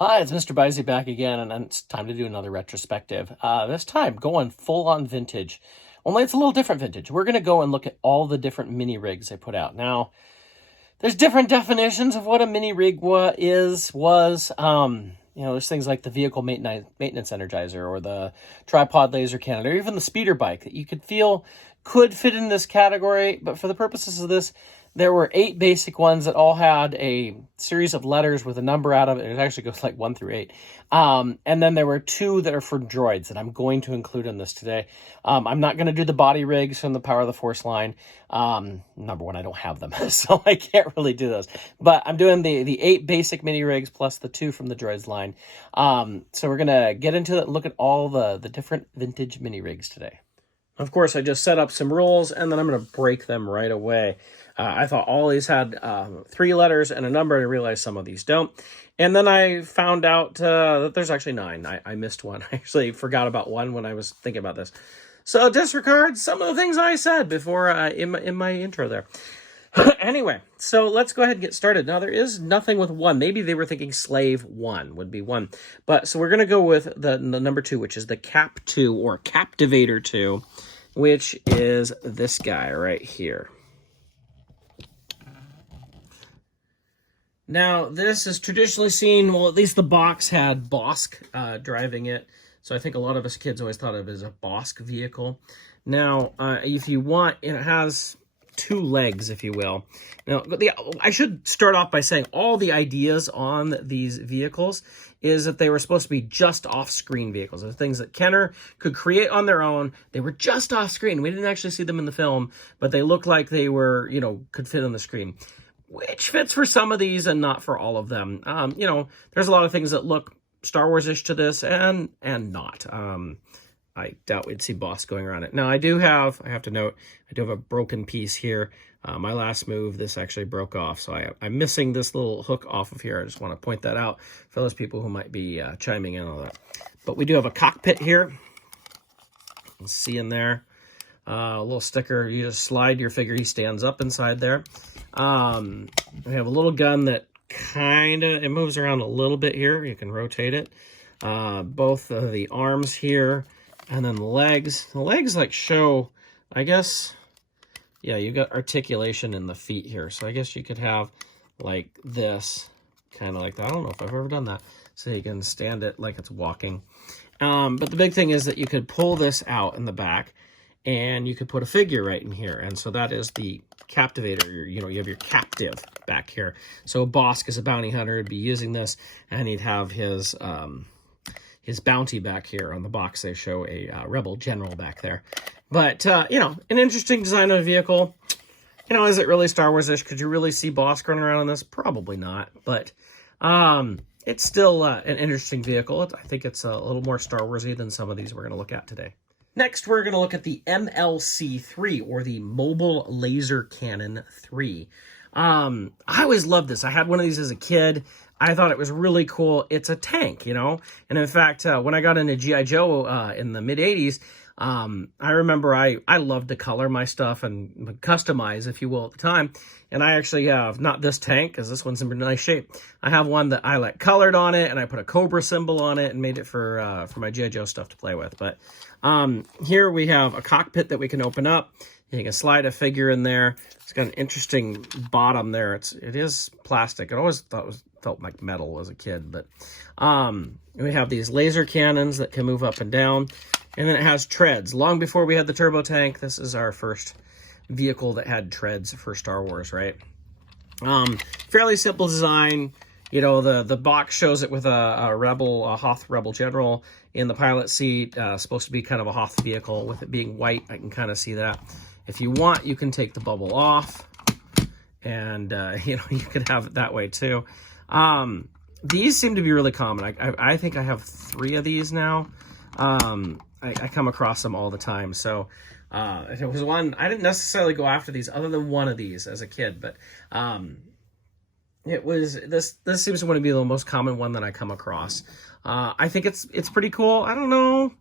Hi, it's MrByZ back again, and it's time to do another retrospective. This time, going full-on vintage. Only it's a little different vintage. We're going to go and look at all the different mini rigs they put out. Now, there's different definitions of what a mini rig was. There's things like the vehicle maintenance energizer or the tripod laser cannon or even the speeder bike that you could feel could fit in this category. But for the purposes of this, there were 8 basic ones that all had a series of letters with a number out of it. It actually goes like 1 through 8. And then there were 2 that are for droids that I'm going to include in this today. I'm not going to do the body rigs from the Power of the Force line. Number one, I don't have them, so I can't really do those. But I'm doing the 8 basic mini rigs plus the 2 from the droids line. So we're going to get into it and look at all the different vintage mini rigs today. Of course, I just set up some rules, and then I'm going to break them right away. I thought all these had 3 letters and a number, and I realized some of these don't. And then I found out that there's actually 9. I missed one. I actually forgot about one when I was thinking about this. So disregard some of the things I said before in my intro there. Anyway, so let's go ahead and get started. Now, there is nothing with 1. Maybe they were thinking Slave 1 would be 1. But so we're going to go with the number 2, which is the Cap 2 or Captivator 2, which is this guy right here. Now, this is traditionally seen, well, at least the box had Bosk driving it. So I think a lot of us kids always thought of it as a Bosk vehicle. Now, if you want, it has 2 legs, if you will. Now, I should start off by saying all the ideas on these vehicles is that they were supposed to be just off-screen vehicles. They're things that Kenner could create on their own. They were just off-screen. We didn't actually see them in the film, but they looked like they were, could fit on the screen, which fits for some of these and not for all of them. There's a lot of things that look Star Wars-ish to this and not. I doubt we'd see Bosk going around it. Now, I have to note, I do have a broken piece here. My last move, this actually broke off, so I'm missing this little hook off of here. I just want to point that out for those people who might be chiming in on that. But we do have a cockpit here. You can see in there. A little sticker. You just slide your figure. He stands up inside there. We have a little gun that it moves around a little bit here. You can rotate it. Both of the arms here. And then the legs. The legs show, I guess, yeah, you got articulation in the feet here. So I guess you could have like this, kind of like that. I don't know if I've ever done that. So you can stand it like it's walking. But the big thing is that you could pull this out in the back and you could put a figure right in here. And so that is the Captivator. You have your captive back here. So Bosk is a bounty hunter, would be using this, and he'd have his bounty back here. On the box, they show a rebel general back there. But, an interesting design of a vehicle. Is it really Star Wars-ish? Could you really see Bosk running around in this? Probably not. But it's still an interesting vehicle. I think it's a little more Star Wars-y than some of these we're going to look at today. Next, we're going to look at the MLC-3, or the Mobile Laser Cannon 3. I always loved this. I had one of these as a kid. I thought it was really cool. It's a tank, And in fact, when I got into G.I. Joe in the mid-'80s, I remember I loved to color my stuff and customize, if you will, at the time. And I actually have, not this tank, because this one's in nice shape. I have one that I colored on it, and I put a Cobra symbol on it and made it for my G.I. Joe stuff to play with. But here we have a cockpit that we can open up. You can slide a figure in there. It's got an interesting bottom there. It is plastic. I always thought felt like metal as a kid. But we have these laser cannons that can move up and down. And then it has treads. Long before we had the turbo tank, this is our first vehicle that had treads for Star Wars, right? Fairly simple design. The box shows it with a Hoth Rebel General in the pilot seat. Supposed to be kind of a Hoth vehicle. With it being white, I can kind of see that. If you want, you can take the bubble off. And, you could have it that way too. These seem to be really common. I think I have 3 of these now. I come across them all the time. So if it was one, I didn't necessarily go after these other than one of these as a kid, but it was this seems to want to be the most common one that I come across. I think it's pretty cool. I don't know.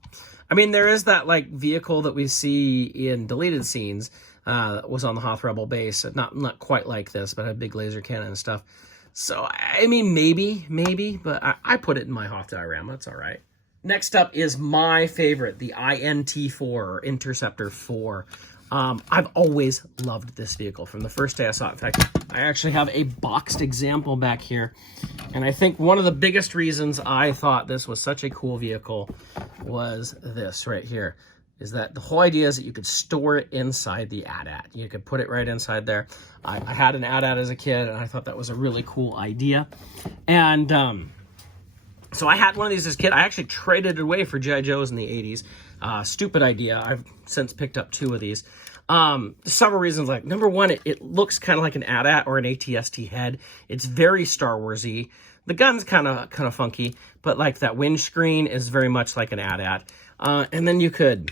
I mean, there is that vehicle that we see in deleted scenes that was on the Hoth Rebel base. Not quite like this, but had big laser cannon and stuff. So, I mean, maybe, but I put it in my hot diorama. It's all right. Next up is my favorite, the INT4, or Interceptor 4. I've always loved this vehicle from the first day I saw it. In fact, I actually have a boxed example back here. And I think one of the biggest reasons I thought this was such a cool vehicle was this right here. Is that the whole idea is that you could store it inside the AT-AT. You could put it right inside there. I had an AT-AT as a kid, and I thought that was a really cool idea. And so I had one of these as a kid. I actually traded it away for G.I. Joes in the 80s. Stupid idea. I've since picked up 2 of these. Several reasons. Like, number one, it looks kind of like an AT-AT or an AT-ST head. It's very Star Wars-y. The gun's kind of funky, but like that windscreen is very much like an AT-AT. And then you could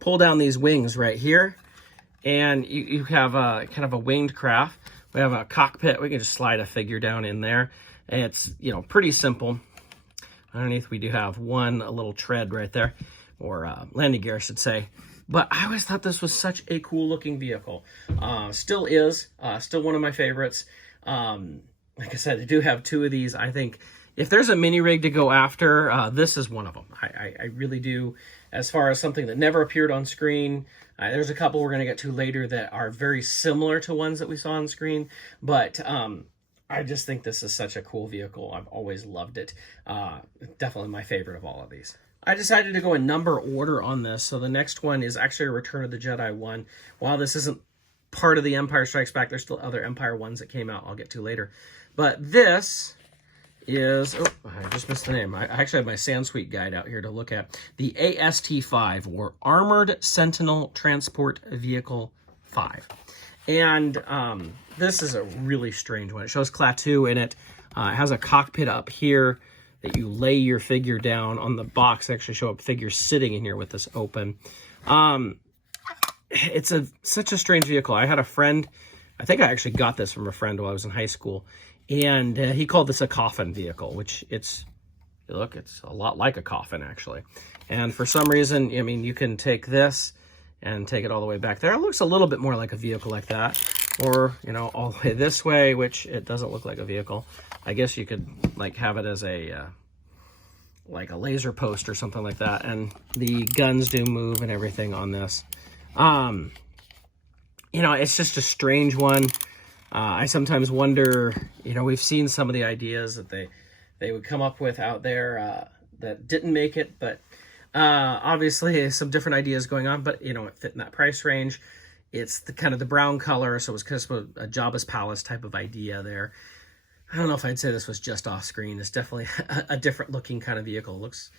pull down these wings right here, and you have a kind of a winged craft. We have a cockpit. We can just slide a figure down in there. It's, you know, pretty simple. Underneath we do have a little tread right there, or landing gear, I should say. But I always thought this was such a cool looking vehicle. Still is, still one of my favorites. Like I said, I do have 2 of these. I think if there's a mini rig to go after, this is one of them. I really do. As far as something that never appeared on screen, there's a couple we're going to get to later that are very similar to ones that we saw on screen. But I just think this is such a cool vehicle. I've always loved it. Definitely my favorite of all of these. I decided to go in number order on this. So the next one is actually a Return of the Jedi one. While this isn't part of the Empire Strikes Back, there's still other Empire ones that came out I'll get to later. But this is, oh, I just missed the name. I actually have my Sansweet guide out here to look at. The AST-5, or Armored Sentinel Transport Vehicle 5. And this is a really strange one. It shows Klaatu in it. It has a cockpit up here that you lay your figure down on the box. Actually show up figures sitting in here with this open. It's such a strange vehicle. I had a friend, I think I actually got this from a friend while I was in high school, and he called this a coffin vehicle, which it's a lot like a coffin, actually. And for some reason, I mean, you can take this and take it all the way back there. It looks a little bit more like a vehicle like that, or, you know, all the way this way, which it doesn't look like a vehicle. I guess you could, like, have it as a, like a laser post or something like that. And the guns do move and everything on this. You know, it's just a strange one. I sometimes wonder, you know, we've seen some of the ideas that they would come up with out there that didn't make it, but obviously some different ideas going on, but, you know, it fit in that price range. It's the kind of the brown color, so it's kind of a Jabba's Palace type of idea there. I don't know if I'd say this was just off screen. It's definitely a different looking kind of vehicle. It looks,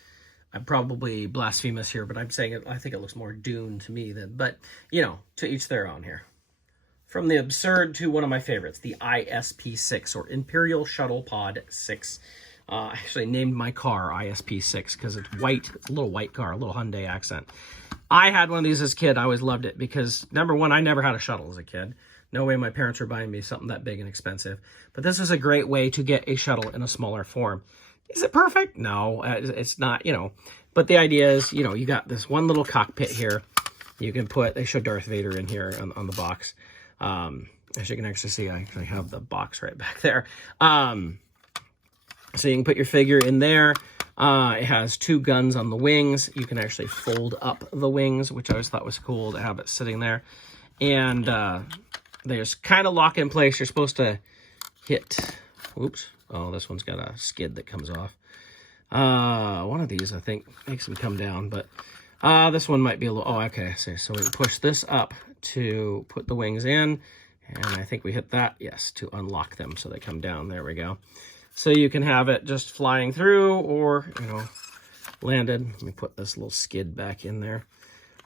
I'm probably blasphemous here, but I'm saying it, I think it looks more Dune to me than, but, you know, to each their own here. From the absurd to one of my favorites, the ISP-6, or Imperial Shuttle Pod 6. I actually named my car ISP-6 because it's white. It's a little white car, a little Hyundai accent. I had one of these as a kid. I always loved it because, number one, I never had a shuttle as a kid. No way my parents were buying me something that big and expensive. But this is a great way to get a shuttle in a smaller form. Is it perfect? No, it's not, you know. But the idea is, you know, you got this one little cockpit here. You can put, they show Darth Vader in here on the box. As you can actually see, I actually have the box right back there. So you can put your figure in there. It has 2 guns on the wings. You can actually fold up the wings, which I always thought was cool to have it sitting there. And they just kind of lock in place. You're supposed to hit, oops, oh, this one's got a skid that comes off. One of these, I think, makes them come down, but this one might be a little, oh, okay, so we push this up to put the wings in, and I think we hit that, yes, to unlock them so they come down. There we go. So you can have it just flying through, or, you know, landed. Let me put this little skid back in there.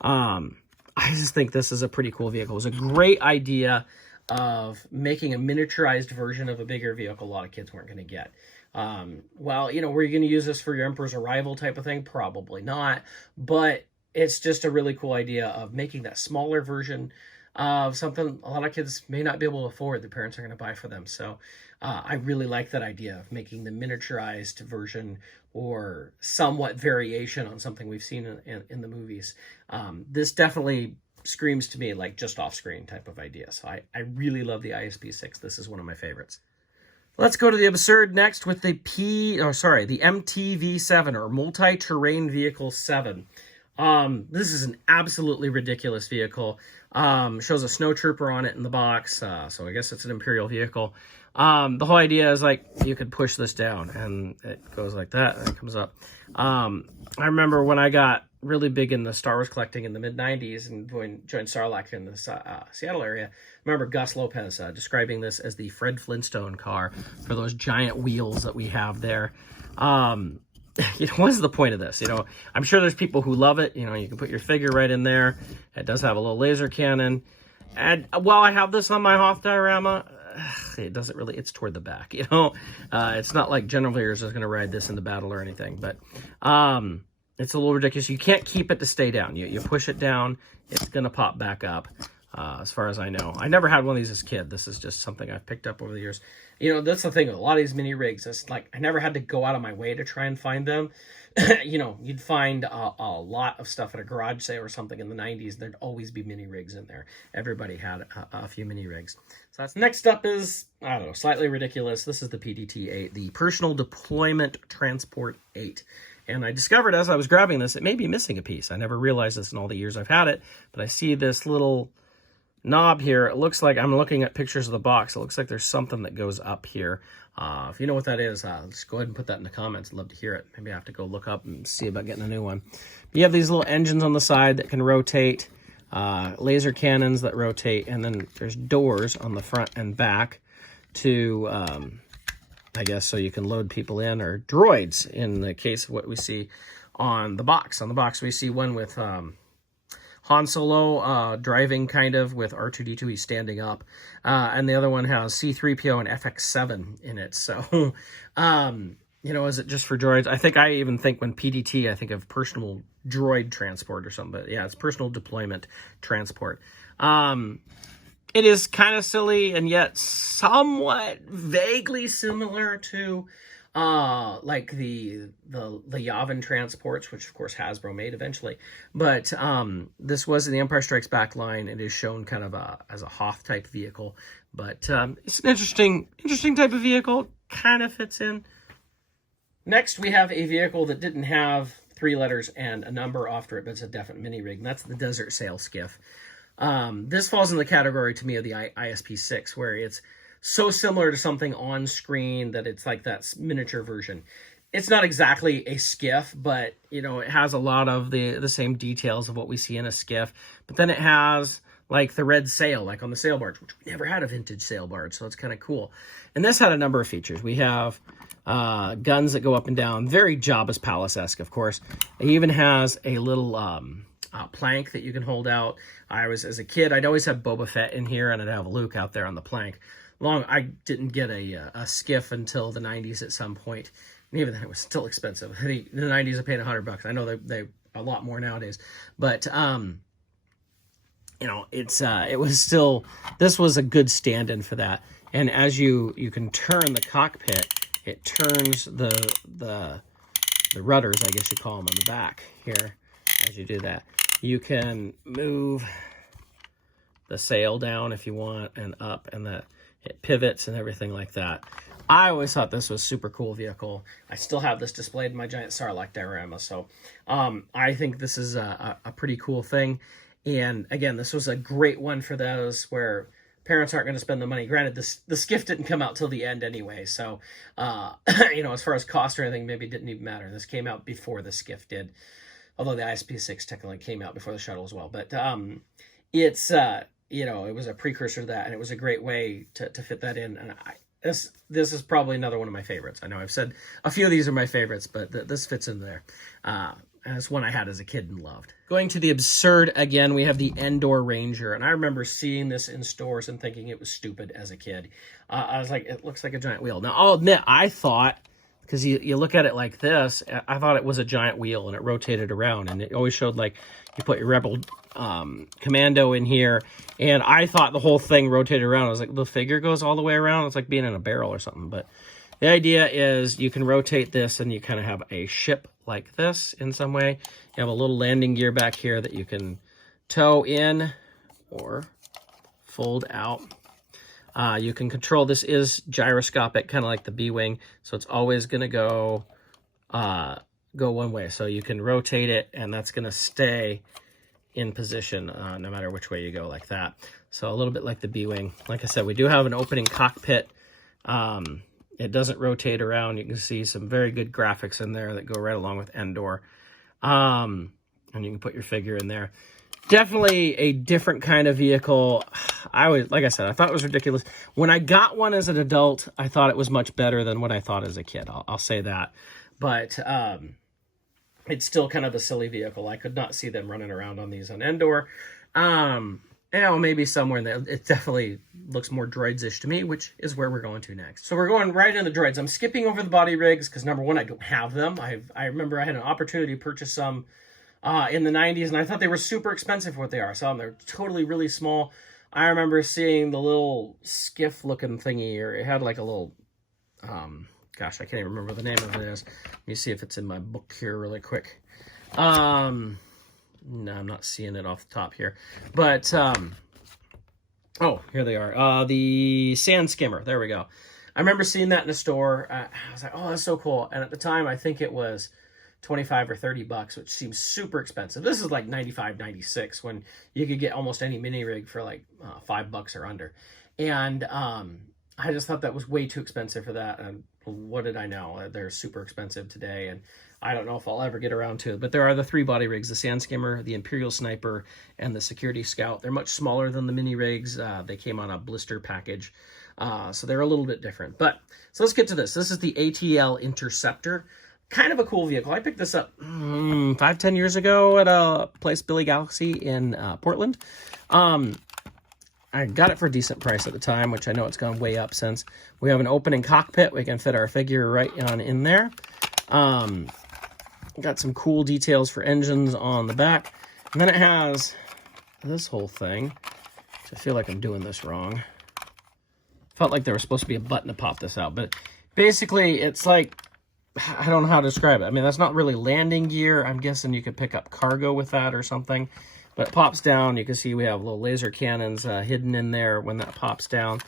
I just think this is a pretty cool vehicle. It was a great idea of making a miniaturized version of a bigger vehicle a lot of kids weren't going to get. Well, you know, were you going to use this for your Emperor's Arrival type of thing? Probably not, but it's just a really cool idea of making that smaller version of something a lot of kids may not be able to afford. Their parents are going to buy for them. So I really like that idea of making the miniaturized version or somewhat variation on something we've seen in the movies. This definitely screams to me like just off-screen type of idea. So I really love the ISP-6. This is one of my favorites. Let's go to the absurd next with the the MTV-7, or Multi-Terrain Vehicle 7. This is an absolutely ridiculous vehicle. Shows a snow trooper on it in the box, so I guess it's an Imperial vehicle. The whole idea is like you could push this down and it goes like that and it comes up. I remember when I got really big in the Star Wars collecting in the mid-90s and joined Sarlacc in the Seattle area. I remember Gus Lopez describing this as the Fred Flintstone car for those giant wheels that we have there. What's the point of this? I'm sure there's people who love it. You can put your figure right in there. It does have a little laser cannon. And while I have this on my Hoth diorama, it doesn't really, it's toward the back, it's not like General Veers is going to ride this into battle or anything, but it's a little ridiculous. You can't keep it to stay down. You push it down, it's going to pop back up, as far as I know. I never had one of these as a kid. This is just something I've picked up over the years. That's the thing with a lot of these mini rigs. It's like I never had to go out of my way to try and find them. You'd find a lot of stuff at a garage sale or something in the 90s. There'd always be mini rigs in there. Everybody had a few mini rigs. So that's next up is, I don't know, slightly ridiculous. This is the PDT-8, the Personal Deployment Transport 8. And I discovered as I was grabbing this, it may be missing a piece. I never realized this in all the years I've had it, but I see this little knob here. It looks like, I'm looking at pictures of the box, it looks like there's something that goes up here. If you know what that is, just go ahead and put that in the comments. I'd love to hear it. Maybe I have to go look up and see about getting a new one. But you have these little engines on the side that can rotate, laser cannons that rotate, and then there's doors on the front and back to, I guess, so you can load people in, or droids in the case of what we see on the box. On the box we see one with Han Solo driving kind of with R2-D2, he's standing up. And the other one has C-3PO and FX7 in it. So, is it just for droids? I even think when PDT, I think of personal droid transport or something. But yeah, it's personal deployment transport. It is kind of silly and yet somewhat vaguely similar to like the Yavin transports, which of course Hasbro made eventually. But this was in the Empire Strikes Back line. It is shown kind of as a Hoth type vehicle, but it's an interesting type of vehicle. Kind of fits in. Next, we have a vehicle that didn't have 3 letters and a number after it, but it's a definite mini rig, and that's the Desert Sail Skiff. This falls in the category to me of the ISP-6, where it's so similar to something on screen that it's like that miniature version. It's not exactly a skiff, but it has a lot of the same details of what we see in a skiff. But then it has like the red sail, like on the sail barge, which we never had a vintage sail barge, so it's kind of cool. And this had a number of features. We have guns that go up and down, very Jabba's Palace-esque, of course. It even has a little plank that you can hold out. As a kid, I'd always have Boba Fett in here, and I'd have Luke out there on the plank. I didn't get a skiff until the 90s at some point. And even then, it was still expensive. In the 90s, I paid $100. I know they a lot more nowadays, but it was still, this was a good stand-in for that. And as you can turn the cockpit, it turns the rudders, I guess you call them, on the back here. As you do that, you can move the sail down if you want, and up, and it pivots and everything like that. I always thought this was a super cool vehicle. I still have this displayed in my giant Sarlacc diorama, so I think this is a pretty cool thing. And again, this was a great one for those where parents aren't going to spend the money. Granted, the skiff didn't come out till the end anyway, so as far as cost or anything, maybe it didn't even matter. This came out before the skiff did, although the ISP-6 technically came out before the shuttle as well. But it's it was a precursor to that, and it was a great way to fit that in. And this is probably another one of my favorites. I know I've said a few of these are my favorites, but this fits in there. And it's one I had as a kid and loved. Going to the absurd again, we have the Endor Ranger, and I remember seeing this in stores and thinking it was stupid as a kid. I was like, it looks like a giant wheel. Now, I'll admit, I thought, because you look at it like this, I thought it was a giant wheel, and it rotated around, and it always showed like you put your Rebel Commando in here, and I thought the whole thing rotated around. I was like, the figure goes all the way around? It's like being in a barrel or something. But the idea is you can rotate this, and you kind of have a ship like this in some way. You have a little landing gear back here that you can tow in or fold out. You can control, this is gyroscopic, kind of like the B-Wing, so it's always going to go one way. So you can rotate it, and that's going to stay in position no matter which way you go, like that. So a little bit like the B-Wing. Like I said, we do have an opening cockpit. It doesn't rotate around. You can see some very good graphics in there that go right along with Endor. And you can put your figure in there. Definitely a different kind of vehicle. Like I said, I thought it was ridiculous. When I got one as an adult, I thought it was much better than what I thought as a kid. I'll say that. But it's still kind of a silly vehicle. I could not see them running around on these on Endor. Maybe somewhere that it definitely looks more droids-ish to me, which is where we're going to next. So we're going right into the droids. I'm skipping over the body rigs because, number one, I don't have them. I remember I had an opportunity to purchase some in the 90s, and I thought they were super expensive for what they are. I saw them. They're totally really small. I remember seeing the little skiff-looking thingy, or it had like a little, gosh, I can't even remember what the name of it is. Let me see if it's in my book here really quick. No, I'm not seeing it off the top here. But, oh, here they are. The sand skimmer. There we go. I remember seeing that in a store. I was like, oh, that's so cool. And at the time, I think it was 25 or 30 bucks, which seems super expensive. This is like 95, 96, when you could get almost any mini rig for like $5 or under. And I just thought that was way too expensive for that. And what did I know? They're super expensive today, and I don't know if I'll ever get around to it. But there are the 3 body rigs: the Sand Skimmer, the Imperial Sniper, and the Security Scout. They're much smaller than the mini rigs. They came on a blister package, so they're a little bit different. But so let's get to this. This is the Atl Interceptor. Kind of a cool vehicle. I picked this up 5-10 years ago at a place, Billy Galaxy in Portland. I got it for a decent price at the time, which I know it's gone way up since. We have an opening cockpit. We can fit our figure right on in there. Got some cool details for engines on the back. And then it has this whole thing, which I feel like I'm doing this wrong. Felt like there was supposed to be a button to pop this out. But basically, it's like, I don't know how to describe it. I mean, that's not really landing gear. I'm guessing you could pick up cargo with that or something. But it pops down. You can see we have little laser cannons hidden in there when that pops down.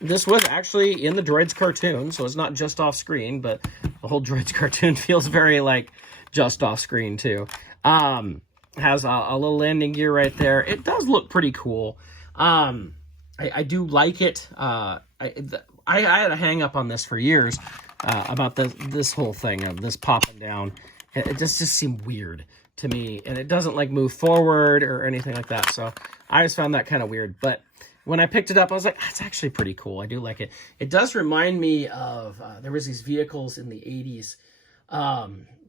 This was actually in the Droids cartoon, so it's not just off screen, but the whole Droids cartoon feels very like just off screen too. Has a little landing gear right there. It does look pretty cool. I do like it. I had a hang up on this for years about this whole thing of this popping down. It just seemed weird to me, and it doesn't like move forward or anything like that. So I just found that kind of weird. But when I picked it up, I was like, it's actually pretty cool. I do like it. It does remind me of, there was these vehicles in the 80s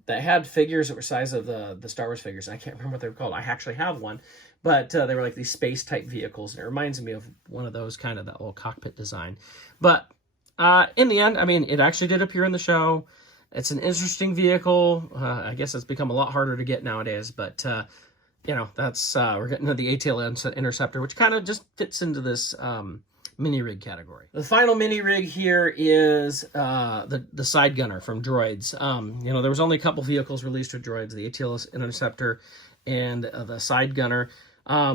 that had figures that were size of the Star Wars figures. I can't remember what they were called. I actually have one, but they were like these space type vehicles. And it reminds me of one of those, kind of that little cockpit design. But in the end, I mean, it actually did appear in the show. It's an interesting vehicle. I guess it's become a lot harder to get nowadays, but you know, that's we're getting to the Atl Interceptor, which kind of just fits into this mini rig category. The final mini rig here is the side gunner from Droids. You know, there was only a couple vehicles released with Droids: the Atl Interceptor and the side gunner,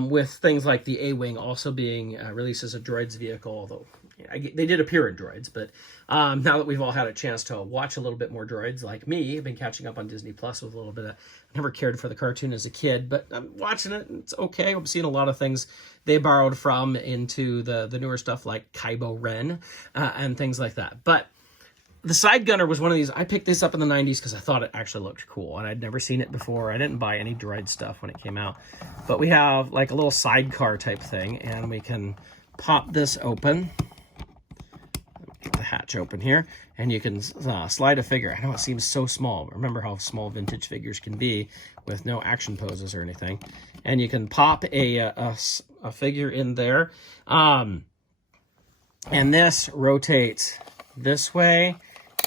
with things like the A-Wing also being released as a Droids vehicle, although they did appear in Droids. But now that we've all had a chance to watch a little bit more Droids, like me, I've been catching up on Disney Plus with a little bit of, I never cared for the cartoon as a kid, but I'm watching it, and it's okay. I'm seeing a lot of things they borrowed from into the newer stuff like Kylo Ren and things like that. But the side gunner was one of these. I picked this up in the 90s because I thought it actually looked cool, and I'd never seen it before. I didn't buy any Droid stuff when it came out. But we have like a little sidecar type thing, and we can pop this open. Get the hatch open here, and you can slide a figure. I know it seems so small. Remember how small vintage figures can be with no action poses or anything. And you can pop a figure in there. And this rotates this way,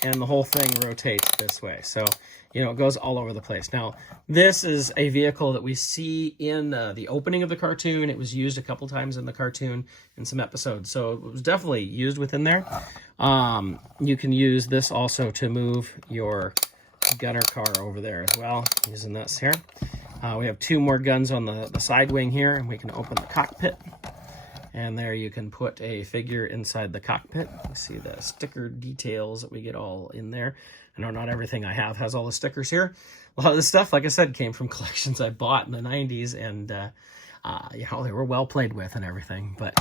and the whole thing rotates this way. So, you know, it goes all over the place. Now, this is a vehicle that we see in the opening of the cartoon. It was used a couple times in the cartoon in some episodes. So it was definitely used within there. You can use this also to move your gunner car over there as well, using this here. We have two more guns on the side wing here, and we can open the cockpit. And there you can put a figure inside the cockpit. You see the sticker details that we get all in there. I know not everything I have has all the stickers here. A lot of this stuff, like I said, came from collections I bought in the 90s, and you know, they were well played with and everything. But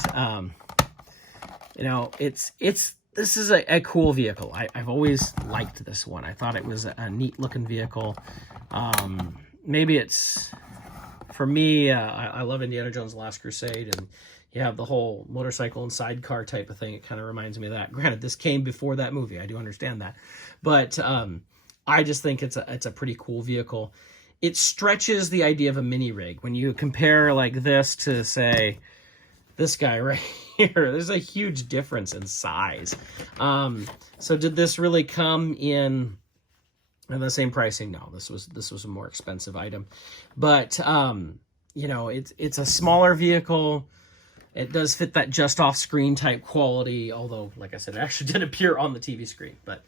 you know, this is a cool vehicle. I've always liked this one. I thought it was a neat looking vehicle. Maybe it's, for me, I love Indiana Jones' Last Crusade, and you have the whole motorcycle and sidecar type of thing. It kind of reminds me of that. Granted, this came before that movie. I do understand that. But I just think it's a pretty cool vehicle. It stretches the idea of a mini rig. When you compare like this to, say, this guy right here, there's a huge difference in size. So did this really come in the same pricing? No, this was a more expensive item. But you know, it's a smaller vehicle. It does fit that just off screen type quality, although, like I said, it actually did appear on the TV screen. But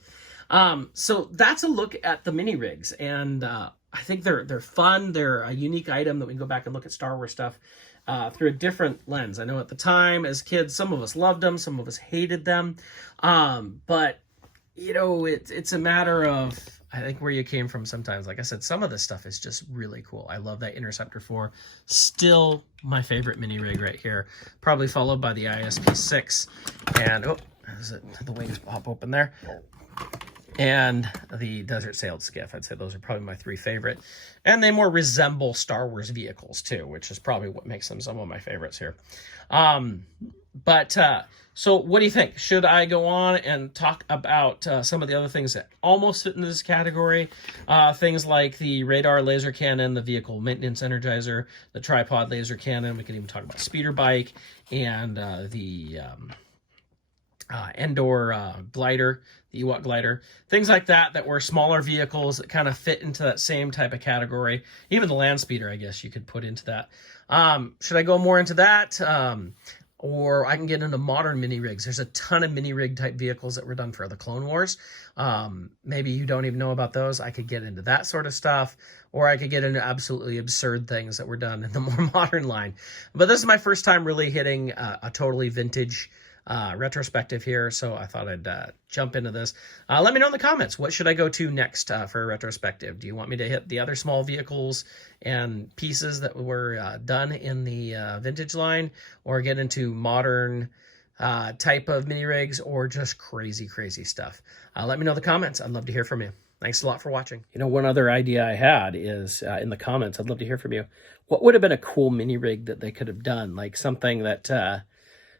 so that's a look at the mini rigs, and I think they're fun. They're a unique item that we can go back and look at Star Wars stuff through a different lens. I know at the time as kids, some of us loved them, some of us hated them, but you know, it's a matter of, I think, where you came from sometimes. Like I said, some of this stuff is just really cool. I love that Interceptor 4. Still my favorite mini rig right here. Probably followed by the ISP-6. And, oh, the wings pop open there. And the Desert Sailed Skiff. I'd say those are probably my 3 favorite. And they more resemble Star Wars vehicles, too, which is probably what makes them some of my favorites here. So what do you think? Should I go on and talk about some of the other things that almost fit into this category? Things like the radar laser cannon, the vehicle maintenance energizer, the tripod laser cannon. We can even talk about speeder bike and the Endor glider, the Ewok glider, things like that were smaller vehicles that kind of fit into that same type of category. Even the land speeder, I guess you could put into that. Should I go more into that? Or I can get into modern mini rigs. There's a ton of mini rig type vehicles that were done for the Clone Wars. Maybe you don't even know about those. I could get into that sort of stuff, or I could get into absolutely absurd things that were done in the more modern line. But this is my first time really hitting a totally vintage retrospective here, so I thought I'd jump into this. Let me know in the comments, what should I go to next for a retrospective? Do you want me to hit the other small vehicles and pieces that were done in the vintage line, or get into modern type of mini rigs, or just crazy stuff? Let me know in the comments. I'd love to hear from you. Thanks a lot for watching. You know, one other idea I had is in the comments, I'd love to hear from you. What would have been a cool mini rig that they could have done? Like something that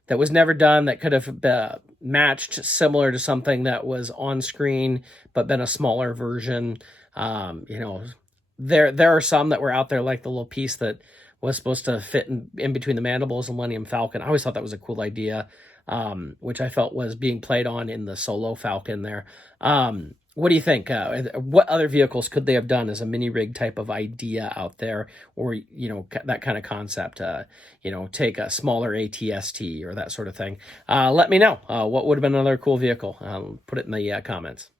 that was never done, that could have matched similar to something that was on screen, but been a smaller version. You know, there are some that were out there, like the little piece that was supposed to fit in between the mandibles and Millennium Falcon. I always thought that was a cool idea, which I felt was being played on in the Solo Falcon there. What do you think? What other vehicles could they have done as a mini rig type of idea out there, or, you know, that kind of concept? You know, take a smaller ATST or that sort of thing. Let me know. What would have been another cool vehicle? Put it in the comments.